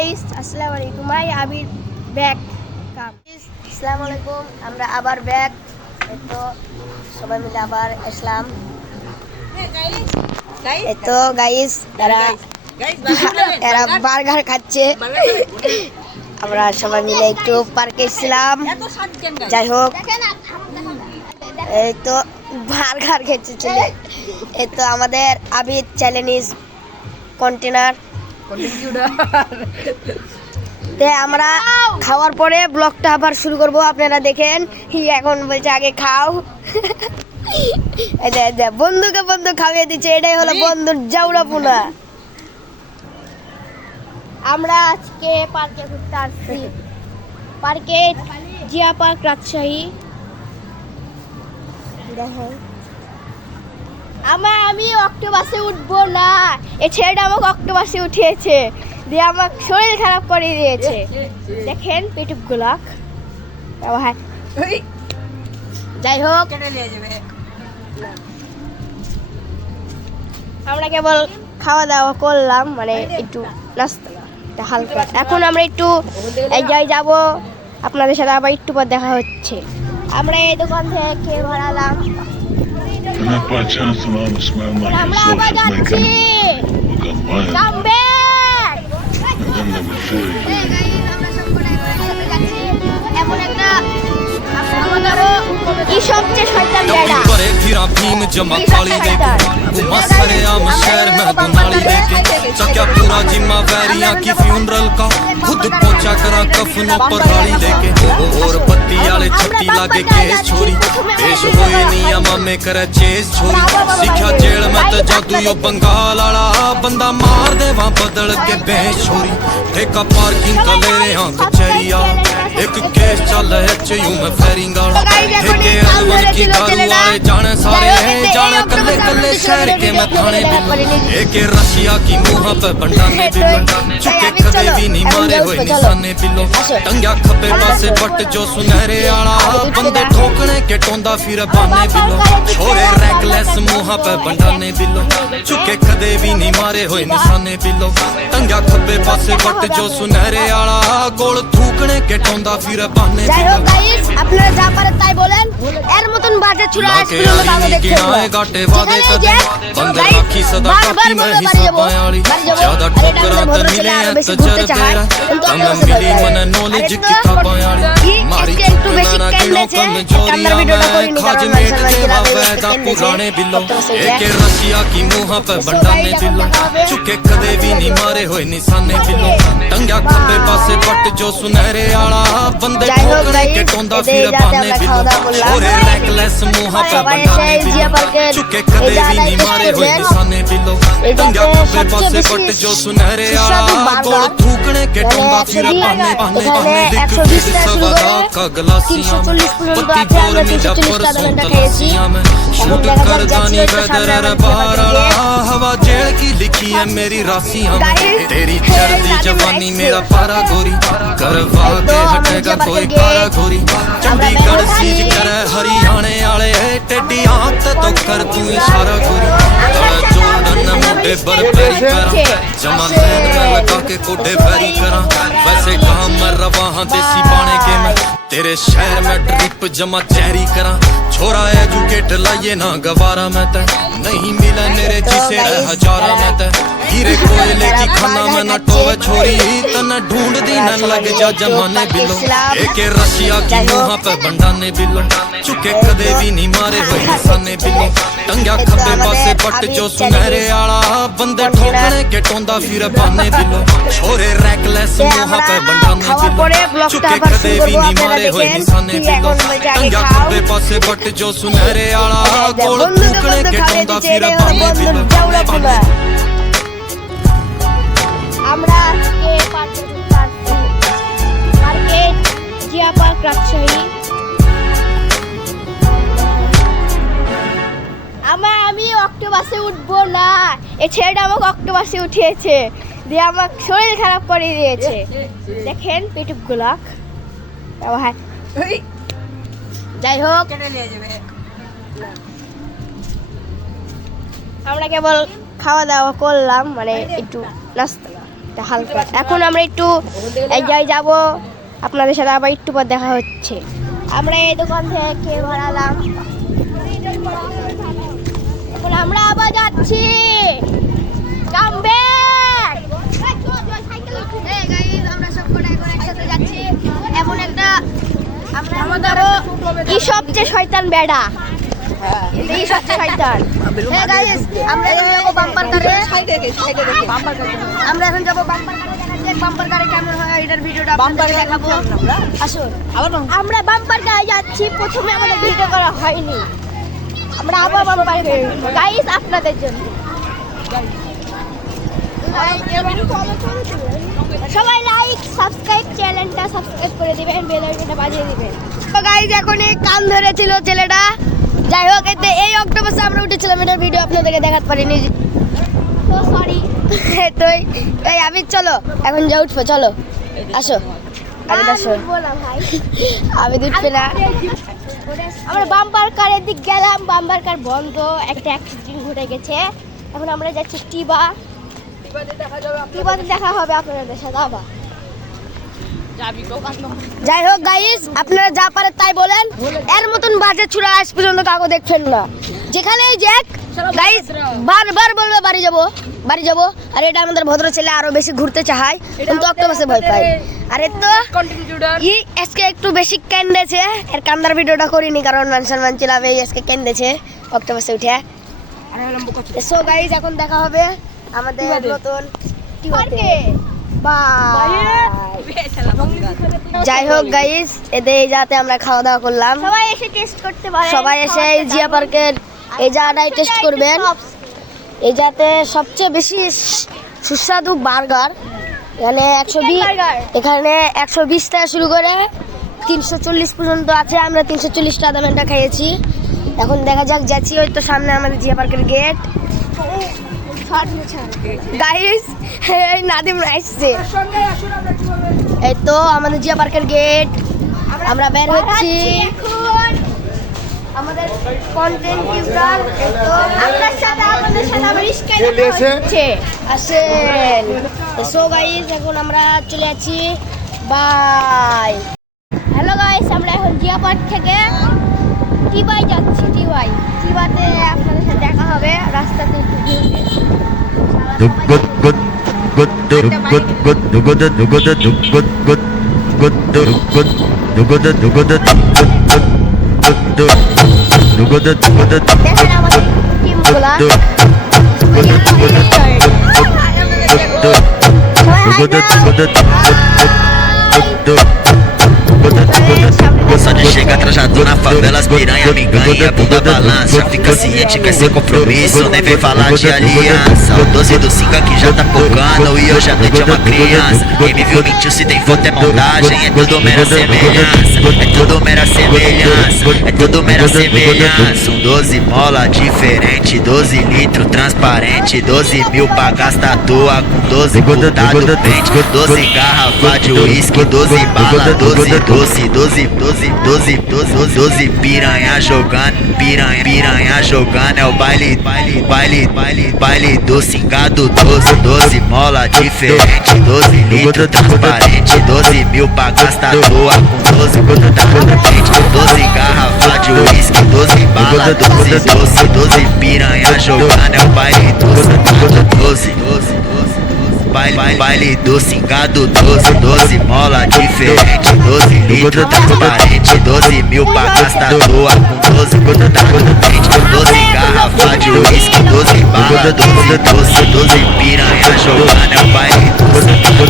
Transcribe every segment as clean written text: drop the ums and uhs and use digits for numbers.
Guys, আসসালামু আলাইকুম। I Abir back come. আসসালামু আলাইকুম, আমরা আবার ব্যাক। তো সবাই মিলে আবার আসলাম। তো গাইস, এরা বার্গার খাচ্ছে। আমরা সবাই মিলে একটু পার্কে ছিলাম। যাই হোক, এই তো বার্গার খেতে চলে। এই তো আমাদের আবির চ্যালেঞ্জ কন্টেনার। আমরা খাওয়ার পরে ব্লগটা আবার শুরু করব। আপনারা দেখেন, এখন বলছে আগে খাও। বন্ধুকে বন্ধু খাইয়ে দিচ্ছে, এটাই হলো বন্ধুর জাউরাপুনা। আমরা আজকে পার্কে ঘুরতে আসছি। পার্কে জিয়া পার্ক, রাজশাহী। দেখেন, আমি অক্টোবাসে উঠবো না, এই ছেলেটা আমাকে অক্টোবাসে উঠিয়েছে, দিয়ে আমার শরীর খারাপ করে দিয়েছে। দেখেন পেটুক গোলাক। যাই হোক, আমরা কেবল খাওয়া দাওয়া করলাম, মানে একটু নাস্তা হালকা। এখন আমরা একটু এক জায়গায় যাবো, আপনাদের সাথে আবার একটু পর দেখা হচ্ছে। আমরা এই দোকান থেকে খেয়ে ভরালাম। আমরা আবার যাচ্ছি। Come back! এমন একটা কি সবচেয়ে শয়তান বেড়া करे फिरा भीम जमा काली लेके घुमा सारे आम शहर में दुनाली लेके चक्या पूरा जिम्मा वैरियां की फ्यूनरल का खुद पहुंचा करा कफनों पर हाली लेके और बत्ती वाले छत्ती लागे केस छोरी पेश हुई नियमा में करे चेस छोरी सीखा जेल में तो जादू यो बंगाल वाला बंदा मार दे वहां बदल के बेच छोरी ठेका पार्किंग का ले रहे हां कचहरी एक केस चल है यूं मैं फेरिंग वाला ठेके अलवन की दारू वाले जाने सारे जाने कल्ले कल्ले शहर के मैं थाने बिल्लो एक रशिया की मुंह पे बंडाने बिल्लो चुके कदे भी नहीं मारे हुए निशाने बिल्लो टंग्या खब्बे पासे बट जो सुनहरे आला बंदे ठोकने के टोंदा फिर बाने बिल्लो छोरे रैकलेस मुंह पे बंडाने बिल्लो चुके कदे भी नहीं मारे हुए निशाने बिल्लो टंग्या खब्बे पासे बट जो सुनहरे आला गोल थूकने के टोंदा फिर बाने बिल्लो আপনারা যা পারেন তাই বলেন। এর মতন বাজে চুরা আইসক্রিম বাবা দেখতে गाटे वादे कदे बंदे राखी सदा काकी में हिस्सा पायाली ज्यादा ठोकरा त मिले त जर तेरा तंग मिली मन नॉलेज की था पायाली मारी चुकना किलो कम जोरिया में खाज मेट देवा वैदा पुराने बिल्लो एक रशिया की मुंह पे बंडाने बिल्लो चुके कदे भी नहीं मारे हुए निशाने बिल्लो टंग्या खब्बे पासे पट जो सुनहरे आला बंदे ठोकने के टोंदा फिर बाने बिल्लो छोरे रैकलेस मुंह पे बंडाने बिल्लो चुके कदे भी नहीं मारे हुए निशाने बिल्लो टंग्या खब्बे पासे पट जो सुनहरे आला गोल थूकने के टोंदा फिर बाने बाने बाने दिख फिर सवादा का गलासियां पत्ती बोर मिला परसों तलासियां में शूट कर दानी वेदर बारा हवा जेल की लिखी है मेरी रासियां में तेरी चढ़ती जवानी मेरा पारा गोरी करवा के हटेगा कोई कारा गोरी चंडीगढ़ सीज करे हरियाणे आले टेडी आंत तो कर तू इशारा गोरी जोड़न मुंडे बरबरी करा जमा लैन में लगा के कोडे बैरी करा वैसे कहा मैं रवा हाँ देसी बाणे के मैं तेरे शहर में ट्रिप जमा चेरी करा छोरा एजुकेट लाइए ना गवारा मैं ते नहीं मिला मेरे जिसे हजारा मैं ते हीरे कोयले की खाना में न टोवे छोरी तने ढूंढ दी न लग जा जमाने बिलो एक रशिया की मुंह पे बंडाने बिलो चुके कदे भी नहीं मारे हुए निशाने बिलो टंग्या खब्बे पासे पट जो सुनहरे आला बंदे ठोकने के टोंदा फिर बाने बिलो छोरे रैकलेस मुंह पे बंडाने बिलो चुके कदे भी नहीं मारे हुए निशाने बिलो टंग्या खब्बे पासे पट जो सुनहरे आला गोल थूकने के टोंदा फिर बाने बिलो আমরা আজকে পার্কে ঘুরতে আসছি। পার্কে জিয়া পার্ক, রাজশাহী। আমি অক্টোবাসে উঠবো না, এই ছেলেটা আমাকে অক্টোবাসে উঠিয়েছে, দিয়ে আমার শরীর খারাপ করে দিয়েছে। দেখেন পেটুক গোলাক। যাই হোক, আমরা কেবল খাওয়া দাওয়া করলাম, মানে একটু নাস্তা এটা হালকা। এখন আমরা একটু এক জায়গায় যাবো, আপনাদের সাথে আবার একটু পর দেখা হচ্ছে। আমরা এই দোকান থেকে ভরালাম, এখন আমরা আবার যাচ্ছি কাম ব্যাক। আমরা সব কটাই করে একসাথে যাচ্ছি। এখন একটা আমরা যাবো কি সবচেয়ে শয়তান বেড়া, এই সবচেয়ে শয়তান। হ্যাঁ গাইস, আমরা এখন যাবো বাম্পার কারে। আমরা এখন যাবো বাম্পার কারে, বাম্পার কারে কেমন হয় এটার ভিডিওটা আপনাদের দেখাবো। আসুন, আমরা বাম্পার কারে যাচ্ছি। প্রথমে আমাদের ভিডিও করা হয়নি, আমরা আবার বাম্পার কারে গাইস আপনাদের জন্য। সবাই লাইক সাবস্ক্রাইব, চ্যানেলটা সাবস্ক্রাইব করে দিবেন, বেল আইকনটা বাজিয়ে দিবেন। তো গাইস এখন এই কান ধরেছিল ছেলেটা। যাই হোক, এতে এই অক্টোপাসে আমরা উঠেছিলাম, এটার ভিডিও আপনাদেরকে দেখাতে পারিনি, তো সরি। তো এই আমি চলো এখন যা উঠবো, চলো আসো। আরে আসো, আমি উঠবে না। আমরা বাম্পার কারের দিক গেলাম, বাম্পার কার বন্ধ, একটা অ্যাক্সিডেন্ট ঘটে গেছে। এখন আমরা যাচ্ছি টিবা, টিবাতে দেখা হবে আপনাদের সাথে আবার। যাই হোক গাইস, আপনারা যা পারেন তাই বলেন, এর মতন বাজে ছুড়া আজ পর্যন্ত কাউকে দেখছেন না। যেখানেই যাক গাইস বারবার বলবে বাড়ি যাব, বাড়ি যাব। আর এটা আমাদের ভদ্র ছেলে আরো বেশি ঘুরতে চায়, কিন্তু অক্টোপাসে ভয় পায়। আরে তো ই আজকে একটু বেশি কেন্দেছে, এর কান্দার ভিডিওটা করিনি কারণ মানুষের মানছিলাম, এই আজকে কেন্দেছে অক্টোপাসে উঠে। সো গাইস এখন দেখা হবে আমাদের নতুন টিবাতে। বাই। যাই হোক গাইস, এতে এই জাতে আমরা খাওয়া দাওয়া করলাম। সবাই এসে টেস্ট করতে পারে, সবাই এসে এই জিয়া পার্কের এই জায়গাটাই টেস্ট করবেন। এই জাতে সবচেয়ে বেশি সুস্বাদু বার্গার। এখানে 120, এখানে 120 থেকে শুরু করে 340 পর্যন্ত আছে। আমরা 340 টাকা দামেরটা খেয়েছি। এখন দেখা যাক, যাচ্ছি ওই তো সামনে আমাদের জিয়া পার্কের গেট। গাইস এই নাদিম আসছে, এই তো আমাদের জিয়া পার্কের গেট। আমরা বের হচ্ছি, আমাদের কন্টেন্ট ক্রিয়েটর এই তো আপনাদের সাথে আবার স্কাই হচ্ছে, আসেন। সো গাইস এখন আমরা চলে যাচ্ছি, বাই। হ্যালো গাইস, আমরা এখন জিয়া পার্ক থেকে টিবাই যাচ্ছি। টিবাতে আপনাদের সাথে দেখা হবে রাস্তাতে। দেখেন আমাদের টিমগুলা Só de chegar trajado na favela, as piranha me ganha, bunda balança. Já fica ciente que é sem compromisso, nem vem falar de aliança. O 12 do 5 aqui já tá focando e hoje à noite é uma criança. Quem me viu mentiu, se tem foto é montagem, é tudo mera semelhança. É tudo mera semelhança, é tudo mera semelhança. Um 12 mola diferente, 12 litro transparente, 12 mil pra gastar à toa com 12 botado pente, 12 garrafa de uísque, 12 bala, 12 doce, 12 piranha jogando, piranha jogando. É o baile do cingado, 12 mola diferente, 12 litro transparente, 12 mil pra gastar à toa com 12 botado pente, 12 garrafa de uísque, 12 bala, 12 piranha jogando. É o baile do cingado, 12. Baile do cingado, 12 mola diferente, 12 litro transparente, 12 mil pra gastar à toa com 12 botado pente, 12 garrafa de uísque, 12 bala, 12 piranha jogando. É o baile do cingado,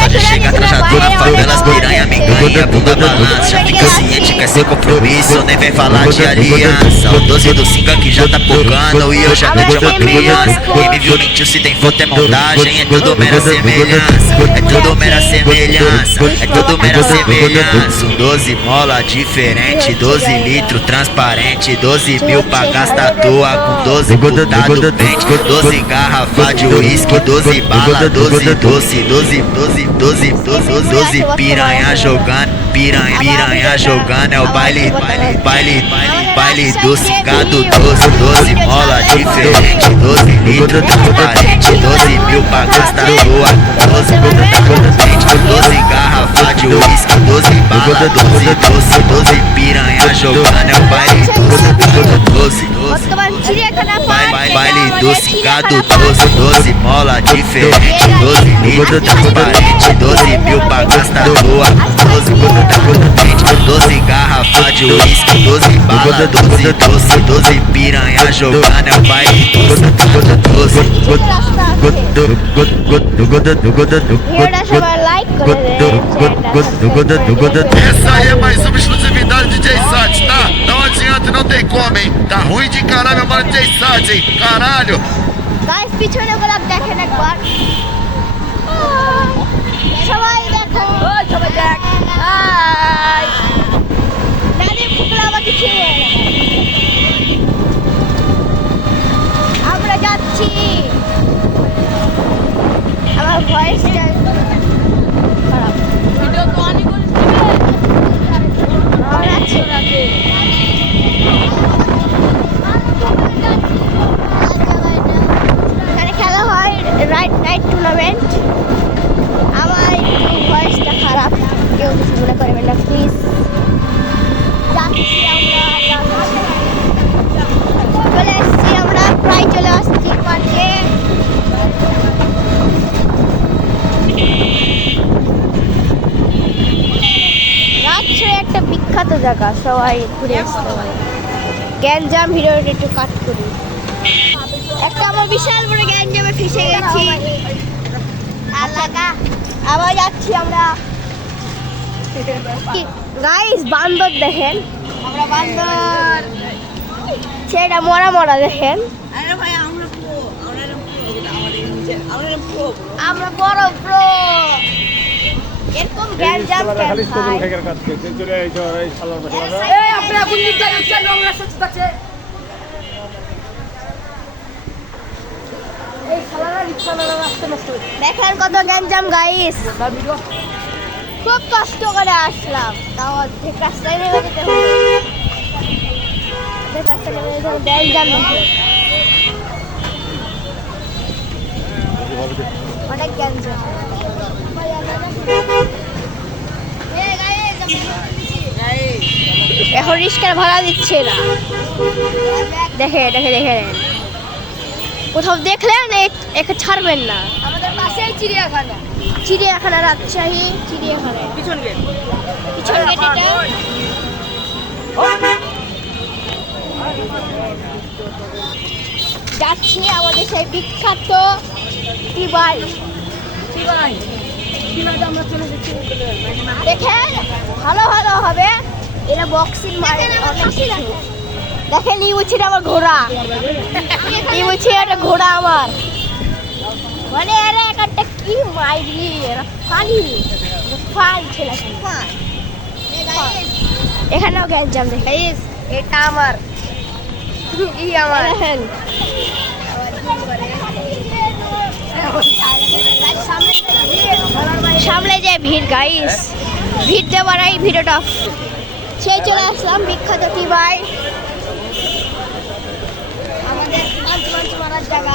só de chegar trajado na favela, as piranha me ganha, bunda balança. Já fica ciente que é sem compromisso, nem vem falar de aliança. O 12 do 5 aqui já tá focando e hoje à noite é uma criança. Quem me viu mentiu, se tem foto é montagem, é tudo mera semelhança, é tudo mera semelhança, é tudo mera semelhança. Um 12 mola diferente, 12 litro transparente, 12 mil pra gastar à toa com 12 botado pente, 12 garrafa de uísque, 12 bala, 12 doce, 12 piranha jogando, piranha jogando. é o baile, baile doce, gado doce, 12 mola diferente, 12 litros transparente, 12 mil pra gastar boa, 12 potente, 12 garrafa de uísque, 12 bala, 12 doce, 12 piranha jogando, é o baile doce, বর্তমান চিড়িয়াখানা baile doce, gado doce, 12 mola diferente, 12 litros transparente, 12 mil pra gastar boa, 12 potente, 12 garrafa de uísque, 12 bala, 12 doce, 12 piranha jogando, é o baile doce, ভিডিওটা সবাই like করে দেন Essa aí é mais uma exclusividade de DJ Sat, tá? Não adianta, não tem como, hein? Tá ruim de caralho, meu mano DJ Sat, hein? Caralho! Guys পিছনে গোলাপ দেখেন একবার সবাই দেখো সবাই দেখ হাই নানি ফুকলা আমাকে ছেড়ে আমরা যাচ্ছি আমার ভয়েসটা খারাপ ভিডিও তো অনেক করিস এখানে খেলা হয় নাইট টুর্নামেন্ট আমার ভয়েসটা খারাপ কেউ কিছু মনে করবেন না প্লিজ যাচ্ছি আমরা চলে এসছি আমরা প্রায় চলে আসছি পার্কে রাজশাহী একটা বিখ্যাত জায়গা সবাই ঘুরে আসতে পারে গ্যাঞ্জাম ভিডিওটা একটু কাট করি একটা আমার বিশাল বড় গ্যাঞ্জামে ফেসে গেছি আবার যাচ্ছি আমরা গাইস বান্দর দেখেন আমরা বান্দর সেটা মরা মরা দেখেন আমরা বড় প্রো এরকম গ্যাঞ্জাম দেখেন কত গ্যাঞ্জাম গাইস খুব কষ্ট করে আসলাম তাও অর্ধেক রাস্তায় নেমে যেতে হবে অর্ধেক রাস্তায় নেমে যেতে হবে গ্যাঞ্জাম অনেক গ্যাঞ্জাম এখন রিস্কার ভাড়া দিচ্ছে না দেখে দেখে দেখে কোথাও দেখলেন একে ছাড়বেন না আমাদের পাশেই চিড়িয়াখানা রাজশাহী চিড়িয়াখানা পিছন গেট এটা যাচ্ছি আমাদের সেই বিখ্যাত টিবাই দেখেন ভালো ভালো হবে এরা বক্সিং মারে দেখেন এই বলছি আমার ঘোড়া এই বলছি একটা ঘোড়া আমার মানে এরা একটা কি মাইরি এরা ফানি ফান ছেলে এখানেও গ্যাঞ্জাম দেখাইস এটা আমার কি আমার সামনে যে ভিড় গাইস ভিড় দেওয়ার এই ভিডিওটা সেই চলে আসলাম বিখ্যাত কি ভাই আমাদের পাঁচ মারার জায়গা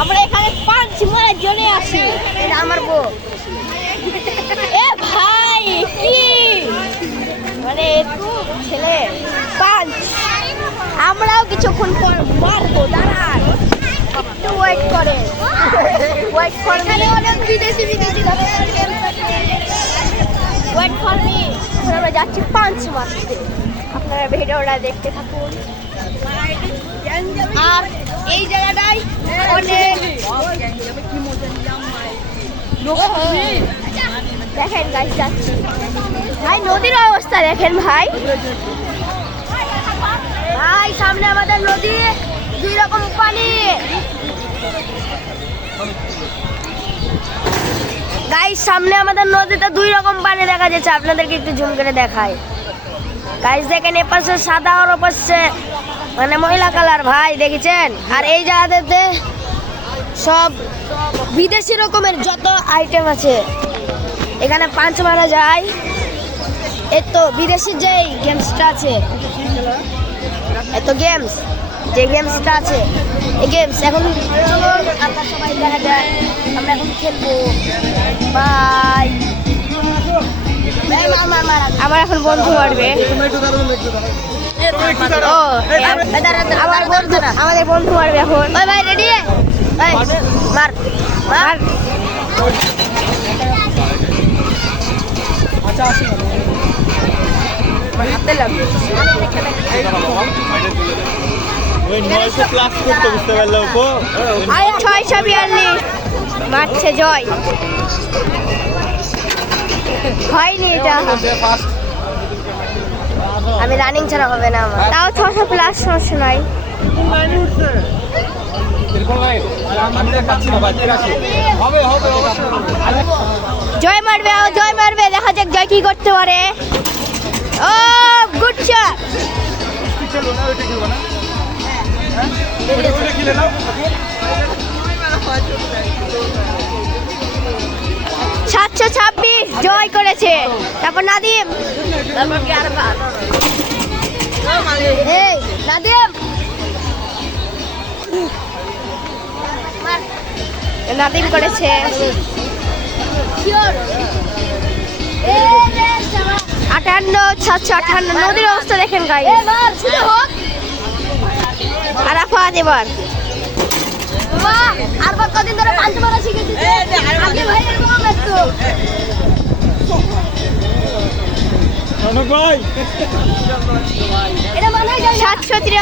আমরা এখানে পাঁচ মারার জন্য আসি এটা আমার বউ এ ভাই কি মানে ছেলে পাঁচ আমরাও কিছুক্ষণ পর মারবো দাঁড়ান একটু ওয়েট করে অনেক বিদেশি ওয়েট ফর মি আমরা যাচ্ছি পাঁচ মারতে আপনারা ভিডিওটা দেখতে থাকুন আর এই জায়গাটাই অনেক দেখেন গাইস যাচ্ছি ভাই নদীর অবস্থা দেখেন ভাই ভাই সামনে আমাদের নদী দুই রকম পানি গাইস সামনে আমাদের নদীতে দুই রকম পানি দেখা যাচ্ছে আপনাদেরকে একটু জুম করে দেখাই গাইস দেখেন এপাশে সাদা আর ওপাশে মানে ময়লা কালার ভাই দেখেছেন আর এই জায়গাতে সব বিদেশি রকমের যত আইটেম আছে এখানে পাঁচ মারা যায় এই তো বিদেশি যে গেমসটা আছে, এত গেমস যে গেমসটা আছে, এই গেমস এখন চলুন আমরা সবাই দেখা যায়, আমরা এখন খেলবো। বাই। আমার এখন বন্ধু মারবে। ও আমাদের বন্ধু মারবে এখন। ভাই ভাই রেডি? মার মার। মারছে জয়, হয়নি এটা। আমি রানিং ছাড়া হবে না আমার, তাও 600 প্লাস, সমস্যা নাই। জয় মারবে, জয় মারবে, দেখা যাক জয় কি করতে পারে। ও গুড শট। 726 জয় করেছে। তারপর নাদিম, এই নাদিম নাদিম করেছে 58, 758। নদীর অবস্থা দেখেন গাই। আরাফাত এবার আর কতদিন ধরে পাঁচ মারা শিখেছি। আগে ভাইয়ের বল একটু এটা মানে 793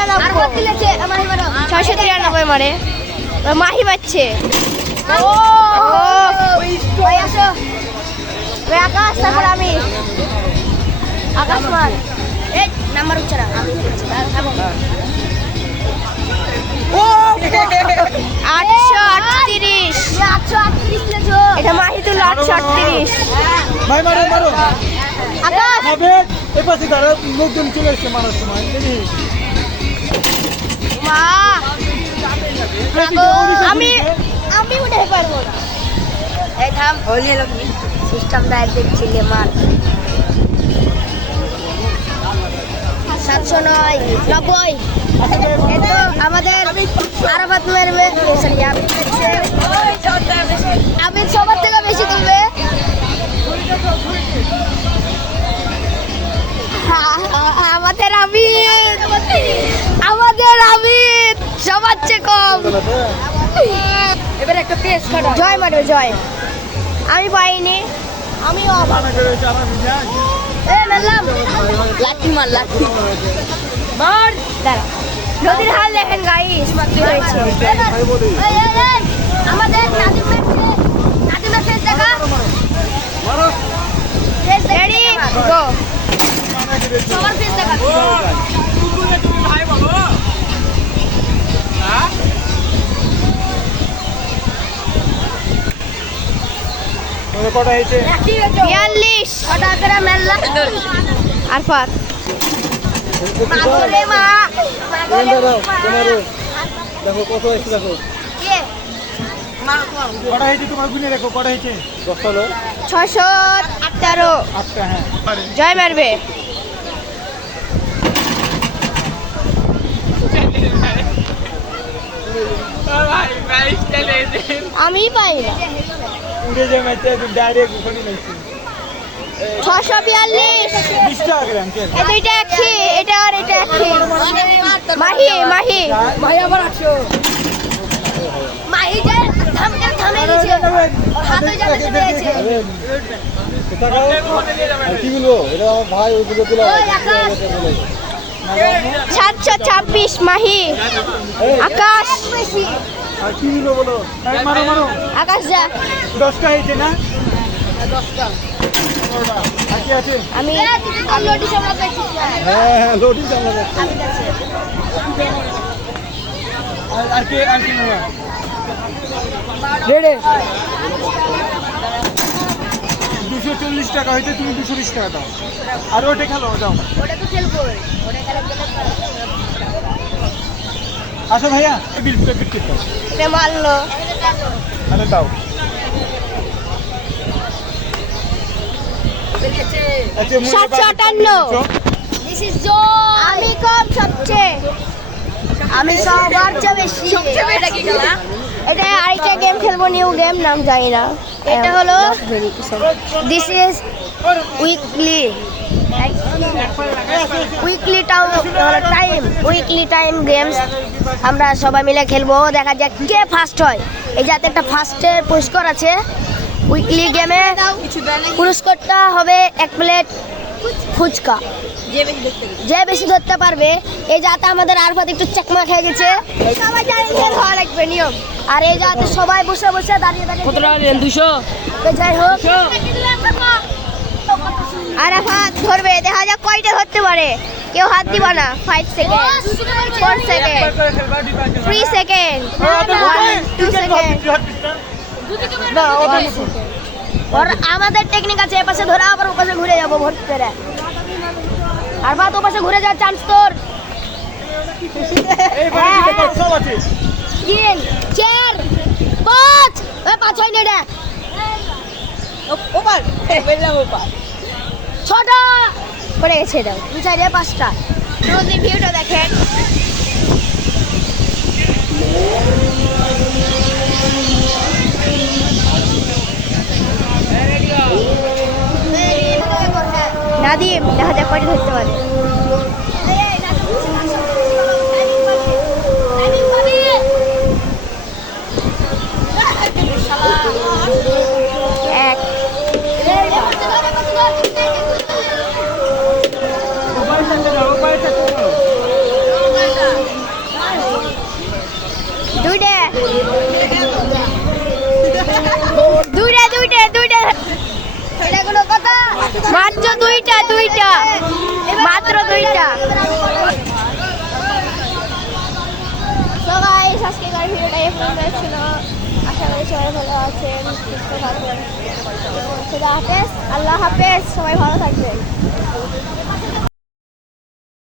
693 মারে। মাহি মারছে। ও ভাই আসো ভাই। আকাশ, তারপর আমি। আকাশ মার। এই নাম্বার উচ্চারা আমি 838। এটা মাহিদুল 838। ভাই মারো মারো। আকাশ হবে এই পাশে দাঁড়া, লোকজন চলে এসেছে মারার সময়। মা আমি আমি উঠে পারবো না। এই থাম, হলি লগি সিস্টেমটা দেখছিলে মার। 790। এতো আমাদের আরাফাত মারবে। সরি আমি সবার থেকে বেশি তুলবে। আমাদের আমির সবার চেয়ে কম। এবার একটা পেস কাটা। জয় মারবে জয়। আমি পাইনি, আমিও মারলাম। লাঠি মার, লাঠি মার। দাঁড়া, নদীর হাল দেখেন গাইস, কি হয়েছে। আমাদের নাদিমের ফেস দেখা। Ready go. সবার ফেস দেখা। কটা হয়েছে? 42। কটা করে মেলা আরফাত। মাগলে মা, মাগলে মা। দেখো কত হয়েছে, দেখো কে কটা হয়েছে তোমার গুনে রেখো। কটা হয়েছে? 10 হলো। 618। 8টা। হ্যাঁ জয় মারবে। আমি পাই না। উড়ে যে ম্যাচে ডাইরেক্ট ওখানে নাইছি। 642। 20 টাকা করে আঙ্কেল। এই দুইটা একই, এটা আর এটা একই। মাহি মাহি ভাই আবার 800। মাহি যে থামে গেছে, হাতে যাবে পেয়েছে। কি বলবো, এটা আমার ভাই ওইগুলো তুলে। 726 মাহি। আকাশ আর কি বলবো বলো। মারো মারো। আকাশ যা। 10টা হয়েছে না? 10টা। আর কি আছে? আমি লোডি সামলাচ্ছি। হ্যাঁ হ্যাঁ লোডি সামলাচ্ছি। আর কি রেডি। 240 টাকা হয়েছে, তুমি 220 টাকা দাও। আর ওটা খেলো, যাও। ওটা তো খেলবো, ওটা খেলা গেলে আসো ভাইয়া, বিল পেট দাও। এটা মারলো। আরে দাও। আচ্ছা, মুই 758 দিস ইজ জো আমি কম সবচেয়ে আমি সবার চেয়ে বেশি এটা কি খেলা? এটা আরেকটা গেম খেলবো নিউ গেম নাম জানি না এটা হলো this is weekly time games আমরা সবাই মিলে খেলবো দেখা যাক কে ফার্স্ট হয় এই যাতে একটা ফার্স্টের পুরস্কার আছে উইকলি গেমে পুরস্কারটা হবে 1 প্লেট ফুচকা যে বেশি ধরতে পারবে এই যাতে আমাদের আরফাত একটু চাকমা খেয়ে গেছে সবাই জানে যে ধরা লাগবে নিয়ম আর এই যাতে সবাই বসে বসে দাঁড়িয়ে দাঁড়িয়ে কত টাকা দেন? 200? তো যাই হোক আরাফাত ধরবে দেখা যাক কয়টা ধরতে পারে কেউ হাত দিবা না 5 সেকেন্ড 4 সেকেন্ড 3 সেকেন্ড 2 সেকেন্ড और আমাদের টেকনিক আছে এপাশে ধরা আবার ওপাশে ঘুরে যাবো ভর্তি করে আর বাদ ওপাশে ঘুরে যাওয়ার চান্স তোর 3 4 5 5 হয় না রে ওপার বললাম ওপার। ছটা পড়ে গেছে এটা 2 4 5টা নদী ভিউটা দেখেন নাদিম দেখা যাক কয়টা ধরতে পারে এক দুইটা এটা কোনো কথা মাত্র দুইটা মাত্র দুইটা সবাই সাবস্ক্রাইবার ভিডিওটা এই পর্যন্ত ছিল আশা করি সবাই ভালো আছেন সুস্থ থাকবেন খুদা হাফেজ আল্লাহ হাফেজ সবাই ভালো থাকবেন